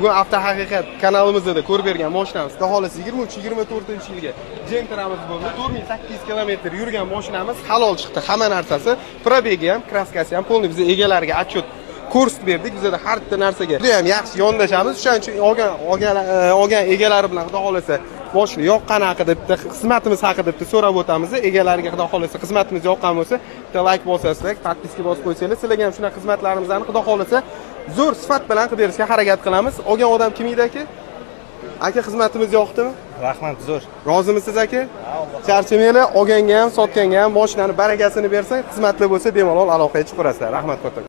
Bugun Avto Haqiqat kanalimizda ko'rib bergan mashinamiz, xudo xolasa 23-24-yilga Gentramiz bo'ldi. 4800 kilometr yurgan mashinamiz halol chiqdi. Hamma narsasi, probegi ham, kraskasi ham polni. Biz egalariga отчет ko'rsatib berdik. Bizda har bitta narsaga juda ham yaxshi yondashamiz. Shuning uchun olgan egalari bilan xudo xolasa mashina yoqqani haqida bitta xizmatimiz haqida bitta so'rab o'tamiz. Egalariga xudo xolasa xizmatimiz yoqqan bo'lsa, bitta like bosasizlar, podpiska bosib qo'ysanglar, sizlarga ham shunaqa xizmatlarimizni xudo xolasa zo'r sifat bilan qilib berishga harakat qilamiz. Olgan odam kim edi aka? Aka xizmatimiz yoqdimi? Rahmat, zo'r. Rozimisiz aka? Charchamanglar, olganga ham, sotganga ham mashinani barakasini bersang, xizmatli bo'lsa bemalol aloqaga chiqarasizlar. Rahmat katta.